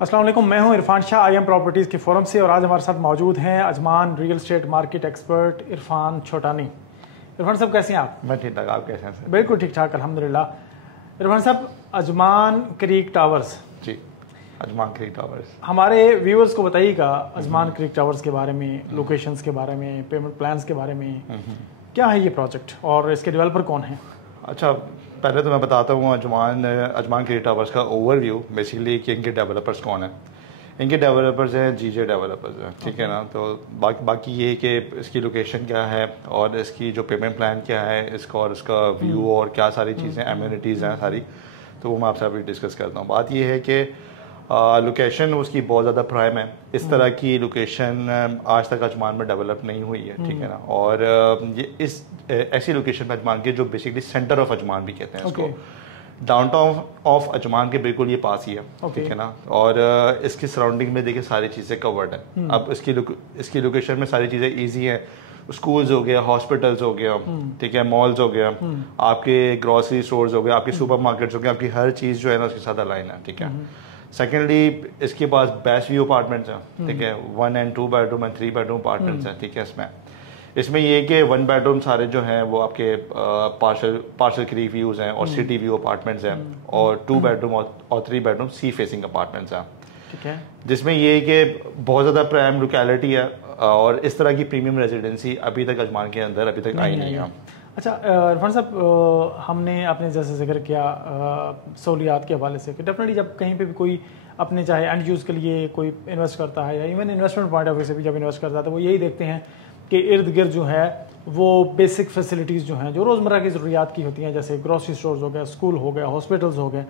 अस्सलाम वालेकुम, मैं हूं Irfan Shah I M properties के फोरम से और आज हमारे साथ मौजूद हैं Ajman real estate market expert Irfan Chhotani. Irfan साहब कैसे हैं आप? मैं ठीक ठाक, आप कैसे हैं सर? बिल्कुल ठीक ठाक अल्हम्दुलिल्लाह। इरफान साहब, अजमान क्रीक टावर्स, जी, अजमान क्रीक टावर्स, हमारे व्यूअर्स को बताइएगा अजमान क्रीक टावर्स के बारे में, लोकेशंस के बारे में, पेमेंट प्लान्स के बारे में, क्या है ये प्रोजेक्ट और इसके डेवलपर कौन हैं? अच्छा, पहले तो मैं बताता हूँ अजमान क्रीक टावर्स का ओवरव्यू, बेसिकली कि इनके डेवलपर्स कौन हैं। इनके डेवलपर्स हैं जीजे डेवलपर्स हैं, ठीक है ना। तो बाकी ये कि इसकी लोकेशन क्या है और इसकी जो पेमेंट प्लान क्या है इसका, और इसका व्यू और क्या सारी चीज़ें एम्यूनिटीज़ हैं सारी, तो वो मैं आपसे अभी डिस्कस करता हूँ। बात ये है कि लोकेशन उसकी बहुत ज़्यादा प्राइम है। इस तरह की लोकेशन आज तक अजमान में डेवलप नहीं हुई है, ठीक है ना। और ये इस ऐसी लोकेशन में अजमान के जो बेसिकली सेंटर ऑफ अजमान भी कहते हैं इसको, डाउनटाउन ऑफ अजमान के बिल्कुल ये पास ही है, ठीक है ना। और इसकी सराउंडिंग में देखिए सारी चीज़ें कवर्ड है। अब इसकी लोकेशन में सारी चीज़ें ईजी हैं। स्कूल्स हो गया, हॉस्पिटल्स हो गया, ठीक है, मॉल्स हो गया, आपके ग्रॉसरी स्टोर्स हो गए, आपके सुपर मार्केट्स हो गए, आपकी हर चीज़ जो है ना उसके साथ अलाइन है, ठीक है। सेकेंडली इसके पास बेस्ट व्यू अपार्टमेंट्स हैं, ठीक है, 1 and 2 bedroom and 3 bedroom apartments हैं, ठीक है। इसमें ये है कि 1 बेडरूम सारे जो हैं वो आपके पार्शल क्रीक व्यूज़ हैं और सिटी व्यू अपार्टमेंट्स हैं, और 2 बेडरूम और 3 बेडरूम सी फेसिंग अपार्टमेंट्स हैं, ठीक है। जिसमें ये है कि बहुत ज़्यादा प्राइम लोकेलिटी है और इस तरह की प्रीमियम रेजिडेंसी अभी तक अजमान के अंदर अभी तक आई नहीं है। अच्छा इरफान साहब, हमने आपने जैसे जिक्र किया सहूलियात के हवाले से कि डेफिनेटली जब कहीं पे भी कोई अपने चाहे एंड यूज़ के लिए कोई इन्वेस्ट करता है या even investment point of view से भी जब इन्वेस्ट करता है तो वो यही देखते हैं कि इर्द गिर्द जो है वो बेसिक फैसिलिटीज़ जो हैं जो रोज़मर्रा की ज़रूरियात की होती हैं, जैसे ग्रोसरी स्टोर्स हो गया, स्कूल हो गया, हॉस्पिटल्स हो गए,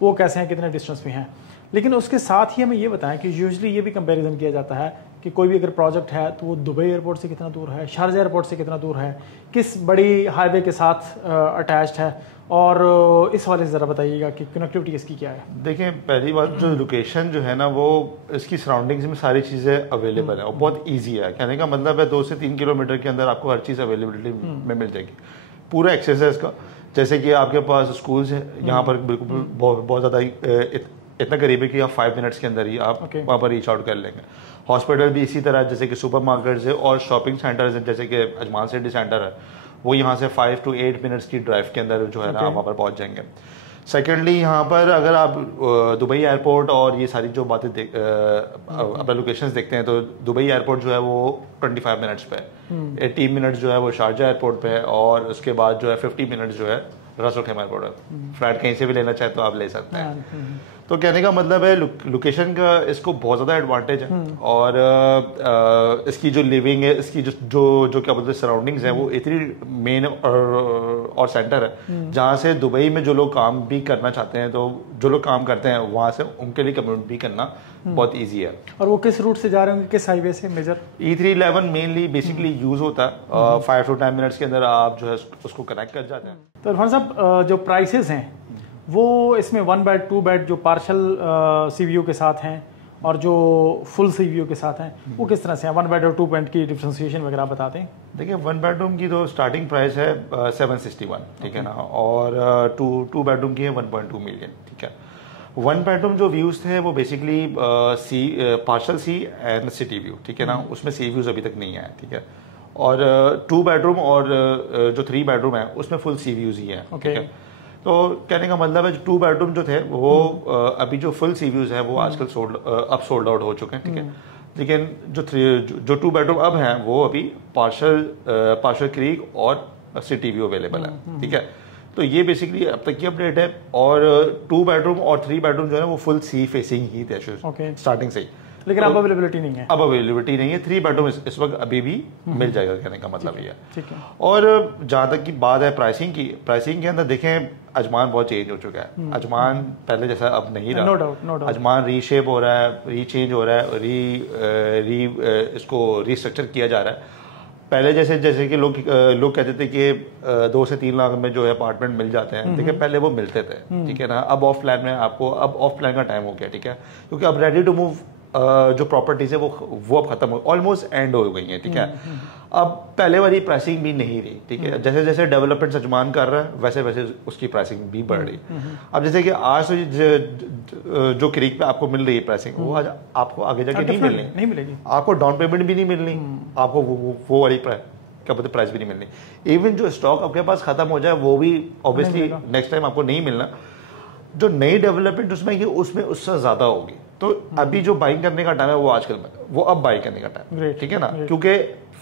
वो कैसे हैं, कितने डिस्टेंस पे हैं। लेकिन उसके साथ ही हमें ये बताएं कि यूजुअली ये भी कंपैरिजन किया जाता है कि कोई भी अगर प्रोजेक्ट है तो वो दुबई एयरपोर्ट से कितना दूर है, शारजा एयरपोर्ट से कितना दूर है, किस बड़ी हाईवे के साथ अटैच्ड है, और इस वाले से ज़रा बताइएगा कि कनेक्टिविटी इसकी क्या है। देखिए, पहली बात जो लोकेशन जो है ना वो इसकी सराउंडिंग्स में सारी चीज़ें अवेलेबल है और बहुत ईजी है। कहने का मतलब है 2 से 3 किलोमीटर के अंदर आपको हर चीज़ अवेलेबिलिटी में मिल जाएगी, पूरा एक्सेस है इसका। जैसे कि आपके पास स्कूल्स है यहाँ पर बिल्कुल बहुत ज़्यादा इतना करीब है कि आप 5 मिनट्स के अंदर ही आप वहाँ पर रीच आउट कर लेंगे। हॉस्पिटल भी इसी तरह, जैसे कि सुपर मार्केट्स है और शॉपिंग सेंटर्स हैं, जैसे कि अजमान सिटी सेंटर है, वो यहाँ से 5 to 8 मिनट्स की ड्राइव के अंदर जो है ना आप वहाँ पर पहुँच जाएंगे। सेकेंडली यहाँ पर अगर आप दुबई एयरपोर्ट और ये सारी जो बातें अपना लोकेशंस देखते हैं तो दुबई एयरपोर्ट जो है वो 25 मिनट्स पे है, 18 मिनट्स जो है वो शारजा एयरपोर्ट पे है, और उसके बाद जो है 50 मिनट्स जो है रस उठे एयरपोर्ट है। फ्लाइट कहीं से भी लेना चाहे तो आप ले सकते हैं। तो कहने का मतलब है लोकेशन का इसको बहुत ज़्यादा एडवांटेज है, और इसकी जो लिविंग है, इसकी जो क्या बोलते हैं सराउंडिंग्स हैं, वो इतनी मेन और सेंटर है जहाँ से दुबई में जो लोग काम भी करना चाहते हैं, तो जो लोग काम करते हैं वहाँ से उनके लिए कम्यूट भी करना बहुत ईजी है। और वो किस रूट से जा रहे होंगे, किस हाईवे से? Major E311 mainly basically use होता है। 5 to 10 मिनट्स के अंदर आप जो है उसको कनेक्ट कर जाते हैं। तो इरफान साहब, जो प्राइसेस हैं वो इसमें 1 बेड 2 बेड जो पार्शल सीवीयू के साथ हैं और जो फुल सीवीयू के साथ हैं वो किस तरह से हैं? 1 बेड और 2 बेड की डिफरेंशिएशन वगैरह आप बताते हैं। देखिए, 1 बेडरूम की तो स्टार्टिंग प्राइस है 761, ठीक है ना, और 2 बेडरूम की है 1.2 मिलियन, ठीक है। 1 बेडरूम जो व्यूज थे वो basically partial sea and city view, ठीक है ना, उसमें सी व्यूज अभी तक नहीं आए, ठीक है। और 2 बेडरूम और जो 3 बेडरूम है उसमें फुल सी व्यूज ही है, ठीक है। तो कहने का मतलब है 2 बेडरूम जो थे वो अभी जो फुल सी व्यूज है वो आजकल सोल्ड आउट हो चुके हैं, ठीक है। लेकिन जो 2 बेडरूम अब हैं वो अभी पार्शल क्रीक और सिटी व्यू अवेलेबल है, ठीक है। तो ये बेसिकली अब तक की अपडेट है, और 2 बेडरूम और 3 बेडरूम जो है वो फुल सी फेसिंग ही थे स्टार्टिंग से ही। लेकिन अब अवेलेबिलिटी नहीं है। अब अवेलेबिलिटी नहीं है। 3 बेडरूम इस वक्त अभी भी मिल जाएगा, कहने का मतलब ये है, ठीक है। और जहाँ तक की बात है प्राइसिंग की, प्राइसिंग के अंदर देखें अजमान बहुत चेंज हो चुका है। अजमान पहले जैसा अब नहीं रहा, नो डाउट। अजमान रीशेप हो रहा है, रीचेंज हो रहा है, इसको रीस्ट्रक्चर किया जा रहा है। पहले जैसे कि लोग कहते थे कि 2 से 3 लाख में जो है अपार्टमेंट मिल जाते हैं, ठीक है, पहले वो मिलते थे, ठीक है ना। अब ऑफ प्लान में आपको, अब ऑफ प्लान का टाइम हो गया, ठीक है, क्योंकि अब रेडी टू मूव जो प्रॉपर्टीज है वो अब खत्म हो ऑलमोस्ट एंड हो गई हैं, ठीक है। अब पहले वाली प्राइसिंग भी नहीं रही, ठीक है। जैसे जैसे डेवलपमेंट अजमान कर रहा है वैसे वैसे उसकी प्राइसिंग भी बढ़ रही है। अब जैसे कि आज जो क्रीक पे आपको मिल रही है प्राइसिंग, वो आज आपको आगे जाके नहीं मिलेगी। आपको डाउन पेमेंट भी नहीं मिलनी, आपको वो वाली क्या बोलते प्राइस भी नहीं मिलनी। इवन जो स्टॉक आपके पास खत्म हो जाए वो भी ऑब्वियसली नेक्स्ट टाइम आपको नहीं मिलना। जो नई डेवलपमेंट उसमें उससे ज्यादा होगी। तो अभी जो बाइंग करने का टाइम है वो आजकल वो अब बाई करने का टाइम है, ठीक है ना। क्योंकि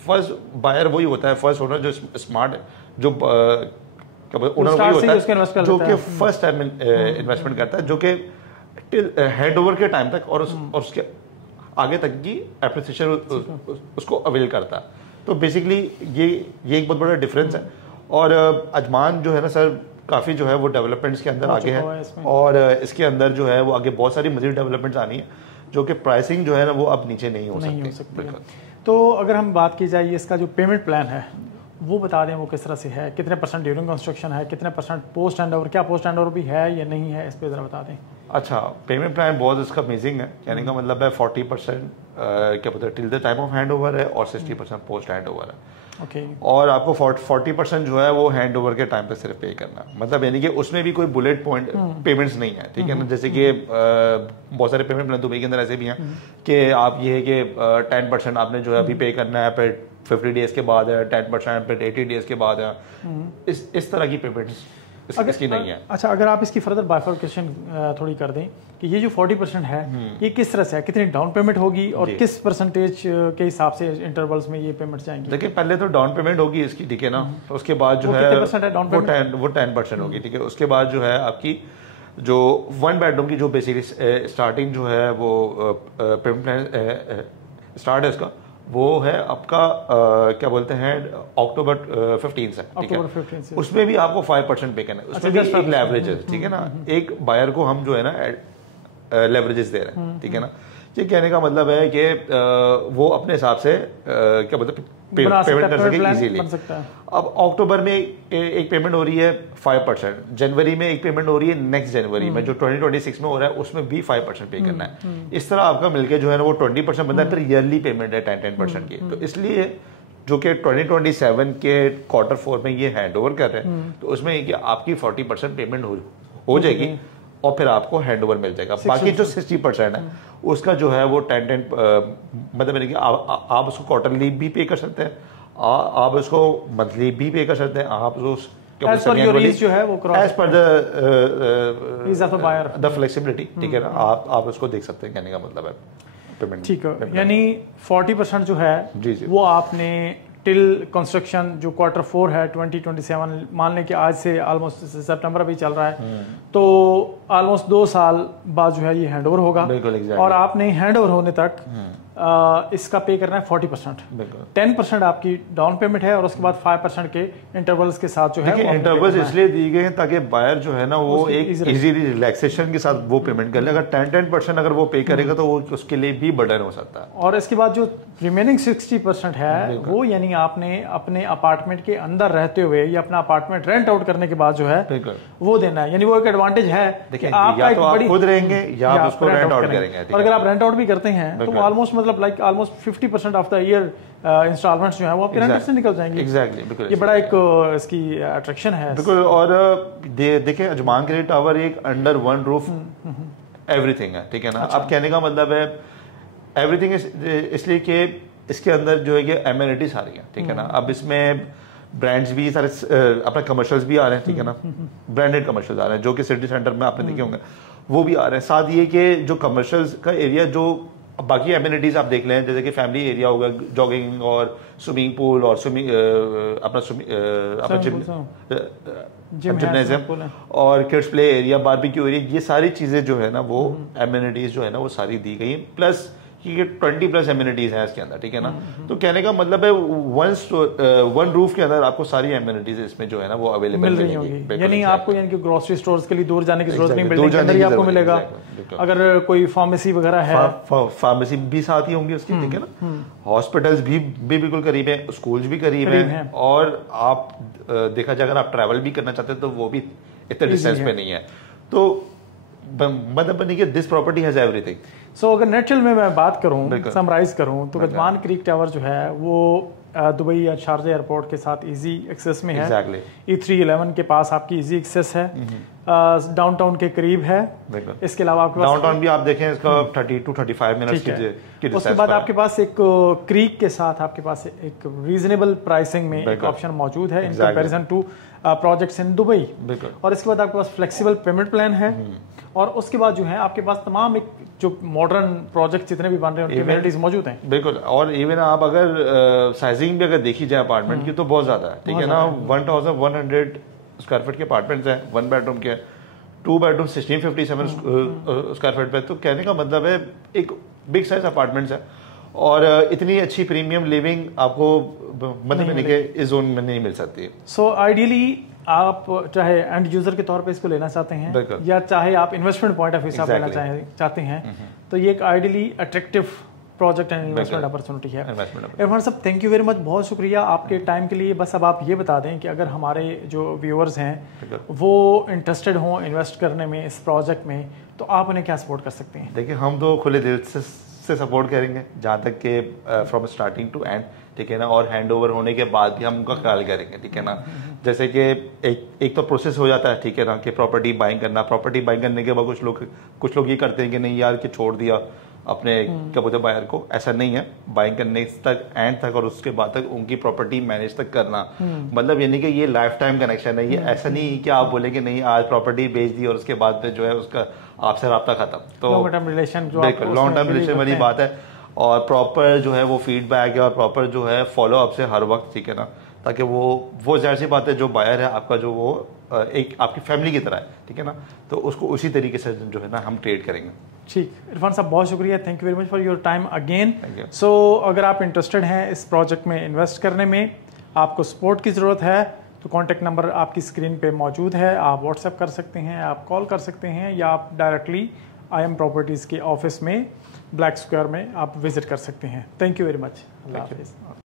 फर्स्ट बायर वही होता है, फर्स्ट ओनर जो स्मार्ट है, जो ओनर वही होता है जो कि फर्स्ट टाइम इन्वेस्टमेंट करता है, जो कि हैंड ओवर के टाइम तक और उसके आगे तक की एप्रिसिएशन उसको अवेल करता है। तो बेसिकली ये एक बहुत बड़ा डिफरेंस है। और अजमान जो है ना सर काफ़ी जो है वो डेवलपमेंट्स के अंदर आगे है, और इसके अंदर जो है वो आगे बहुत सारी मजीद डेवलपमेंट्स आनी है, जो कि प्राइसिंग जो है ना वो अब नीचे नहीं हो सकती। तो अगर हम बात की जाए इसका जो पेमेंट प्लान है वो बता दें वो किस तरह से है, कितने % ड्यूरिंग कंस्ट्रक्शन है, कितने % पोस्ट हैंड ओवर, क्या पोस्ट हैंड ओवर भी है या नहीं है, इस पर ज़रा बता दें। अच्छा, पेमेंट प्लान बहुत इसका अमेजिंग है, कहने का मतलब है 40% क्या बोलते हैं till the time of hand over है और 60% पोस्ट हैंड ओवर है। और आपको 40% जो है वो हैंड ओवर के टाइम पे सिर्फ पे करना, मतलब यानी कि उसमें भी कोई बुलेट पॉइंट पेमेंट्स नहीं है, ठीक है ना। जैसे कि बहुत सारे पेमेंट प्लान दुबई के अंदर ऐसे भी हैं कि आप ये है कि 10% आपने जो है अभी पे करना है, फिर 50 डेज के बाद है 10%, फिर 80 डेज के बाद है। इस तरह की पेमेंट्स इसकी नहीं है। अच्छा, अगर आप इसकी फर्दर बाइफर्केशन थोड़ी कर दें कि ये जो 40% है ये किस तरह से है, कितनी डाउन पेमेंट होगी और किस परसेंटेज के हिसाब से इंटरवल्स में ये पेमेंट जाएंगी। देखिए पहले तो डाउन पेमेंट होगी इसकी, ठीक है ना। तो उसके बाद जो है वो 10% होगी, ठीक है। उसके बाद जो है आपकी जो 1 बेडरूम की जो बेसिकली स्टार्टिंग जो है वो पेमेंट स्टार्ट है इसका, वो है आपका क्या बोलते हैं अक्टूबर 15 से, ठीक है। उसमें भी आपको 5% पे करना है, उसमें भी एक लेवरेज है, ठीक है ना। एक बायर को हम जो है ना लेवरेजेस दे रहे हैं, ठीक है ना। ये कहने का मतलब है कि वो अपने हिसाब से क्या बोलते हैं पेमेंट कर सके इजीली। अब अक्टूबर में एक पेमेंट हो रही है 5%, जनवरी में एक पेमेंट हो रही है नेक्स्ट जनवरी में जो 2026 में हो रहा है उसमें भी 5% पे करना है। इस तरह आपका मिलके जो है ना वो 20% बनता है, फिर ईयरली पेमेंट है 10% की। तो इसलिए जो कि 2027 के Q4 में ये हैंड ओवर कर रहे हैं, तो उसमें कि आपकी 40% पेमेंट हो जाएगी और फिर आपको हैंड ओवर मिल जाएगा। बाकी जो 60% है उसका जो है वो 10 मतलब आप उसको क्वार्टरली भी पे कर सकते हैं, आप उसको मंथली भी पे कर सकते हैं, आप उसको एज पर योर लीज जो है वो एज पर द फ्लेक्सिबिलिटी, ठीक है ना। आप उसको देख सकते हैं, कहने का मतलब है पेमेंट, ठीक है। यानी 40% जो है जी वो आपने टिल कंस्ट्रक्शन जो Q4 है 2027, मान लें कि आज से ऑलमोस्ट सितंबर अभी चल रहा है, तो ऑलमोस्ट 2 साल बाद जो है ये हैंड ओवर होगा। और आपने हैंड ओवर होने तक इसका पे करना है 40%, 10% आपकी डाउन पेमेंट है और उसके बाद 5% के इंटरवल्स के साथ जो है इंटरवल्स इसलिए दिए गए हैं ताकि बायर जो है ना वो एक इजीली रिलैक्सेशन के साथ वो पेमेंट कर ले। अगर 10% अगर वो पे करेगा तो वो उसके लिए भी बर्डन हो सकता है। और इसके बाद जो रिमेनिंग 60% है वो यानी आपने अपने अपार्टमेंट के अंदर रहते हुए या अपना अपार्टमेंट रेंट आउट करने के बाद जो है वो देना है। यानी वो एक एडवांटेज है कि आप खुद रहेंगे या आप उसको रेंट आउट करेंगे। और अगर आप रेंट आउट भी करते हैं तो ऑलमोस्ट मतलब almost 50% of the year installments जो है वो आपके रेंट से निकल जाएंगे। एग्जैक्टली, ये बड़ा एक इसकी अट्रैक्शन है। बिल्कुल। और देखिए अजमान क्रेडिट टावर एक अंडर वन रूफ एवरीथिंग है, ठीक है ना। अब कहने का मतलब है एवरीथिंग इसलिए कि इसके अंदर जो है कि एमिनिटीज आ रही है, ठीक है ना। अब इसमें ब्रांड्स भी सारे अपने कमर्शियल्स भी आ रहे हैं, ठीक है ना। ब्रांडेड कमर्शियल्स आ रहे हैं जो कि सिटी सेंटर में आपने देखे होंगे, वो भी आ रहे हैं। साथ ये कि जो कमर्शियल्स का एरिया जो बाकी एमिनिटीज आप देख लें, जैसे कि फैमिली एरिया होगा, जॉगिंग और स्विमिंग पूल और अपना जिम्नेजियम और kids play area, barbecue area, ये सारी चीजें जो है ना वो एमिनिटीज जो है ना वो सारी दी गई, प्लस कि 20+ एमिनिटीज हैं इसके अंदर, ठीक है ना। तो कहने का मतलब है वन रूफ के अंदर आपको सारी एमिनिटीज इसमें जो है ना वो अवेलेबल मिल रही होंगी। यानी आपको यानी कि ग्रोसरी स्टोर्स के लिए दूर जाने की जरूरत नहीं, बिल्डिंग के अंदर ही आपको मिलेगा। अगर कोई फार्मेसी वगैरह है, फार्मेसी भी साथ ही होंगी उसकी, ठीक है ना। हॉस्पिटल्स भी बिल्कुल करीब है, स्कूल्स भी करीब है, और आप देखा जाए अगर आप ट्रैवल भी करना चाहते हैं तो वो भी इतने डिस्टेंस पे नहीं है। तो मतलब बनी कि दिस प्रॉपर्टी हैज एवरीथिंग। सो अगर नेचुरल में मैं बात करूं, बिल्कुल। समराइज करूं, तो गजमान क्रीक टावर जो है वो दुबई या शारजा एयरपोर्ट के साथ इजी एक्सेस में है। एग्जैक्टली E311 के पास आपकी इजी एक्सेस है, डाउनटाउन के करीब है। बिल्कुल। इसके अलावा आपके पास डाउनटाउन भी आप देखें इसका 30 to 35 मिनट्स ठीक है। की उसके बाद आपके पास एक क्रीक के साथ आपके पास एक रीजनेबल प्राइसिंग में एक बिल्कुल। ऑप्शन मौजूद है इन Exactly। Comparison to projects in Dubai. बिल्कुल। और इसके बाद आपके पास फ्लेक्सिबल पेमेंट प्लान है, और उसके बाद जो है आपके पास तमाम एक जो मॉडर्न प्रोजेक्ट जितने भी बन रहे हैं उनकी एमिनिटीज मौजूद हैं। बिल्कुल। और इवन आप अगर साइजिंग भी अगर देखी जाए अपार्टमेंट की तो बहुत ज़्यादा है, ठीक है ना। 1100 स्क्वायर फीट के अपार्टमेंट्स हैं, 1 बेडरूम के, 2 बेडरूम 1657 स्क्वायर फीट पे। तो कहने का मतलब है एक बिग साइज अपार्टमेंट्स है, और इतनी अच्छी प्रीमियम लिविंग आपको मतलब में के इस जोन में नहीं मिल सकती। सो आइडियली आप चाहे एंड यूजर के तौर पे इसको लेना चाहते हैं या चाहे आप इन्वेस्टमेंट पॉइंट ऑफ व्यू से आप लेना चाहते हैं, तो ये एक ideally attractive project and investment opportunity है। इरफान साहब, थैंक यू वेरी मच, बहुत शुक्रिया आपके टाइम के लिए। बस अब आप ये बता दें कि अगर हमारे जो व्यूअर्स हैं वो इंटरेस्टेड हों इन्वेस्ट करने में इस प्रोजेक्ट में, तो आप उन्हें क्या सपोर्ट कर सकते हैं? देखिए, हम तो खुले दिल से सपोर्ट करेंगे जहाँ तक कि फ्रॉम स्टार्टिंग टू एंड, ठीक है ना। और हैंड ओवर होने के बाद भी हम उनका ख्याल करेंगे, ठीक है ना। जैसे कि एक तो प्रोसेस हो जाता है, ठीक है ना, कि प्रॉपर्टी बाइंग करना। प्रॉपर्टी बाइंग करने के बाद कुछ लोग ये करते हैं कि नहीं यार कि छोड़ दिया अपने क्या बोलते हैं बायर को। ऐसा नहीं है, बाइंग करने तक एंड तक और उसके बाद तक उनकी प्रॉपर्टी मैनेज तक करना, मतलब ये नहीं कि ये लाइफ टाइम कनेक्शन है। ये ऐसा नहीं कि आप बोले कि नहीं आज प्रॉपर्टी बेच दी और उसके बाद जो है उसका आपसे राब्ता खत्म। तो लॉन्ग टर्म रिलेशन बिल्कुल लॉन्ग टर्म रिलेशन वाली बात है। और प्रॉपर जो है वो फीडबैक है और प्रॉपर जो है फॉलो अप से हर वक्त, ठीक है ना, ताकि वो जाहिर सी बात है जो बायर है आपका जो वो एक आपकी फैमिली की तरह है, ठीक है ना। तो उसको उसी तरीके से जो है ना हम ट्रेड करेंगे। ठीक, इरफान साहब बहुत शुक्रिया, thank you very much for your time again. So अगर आप इंटरेस्टेड हैं इस प्रोजेक्ट में इन्वेस्ट करने में, आपको सपोर्ट की ज़रूरत है, तो कॉन्टैक्ट नंबर आपकी स्क्रीन पे मौजूद है। आप व्हाट्सएप कर सकते हैं, आप कॉल कर सकते हैं, या आप डायरेक्टली IM प्रॉपर्टीज़ के ऑफिस में ब्लैक स्क्वायर में आप विजिट कर सकते हैं। Thank you very much. अल्लाह हाफिज़।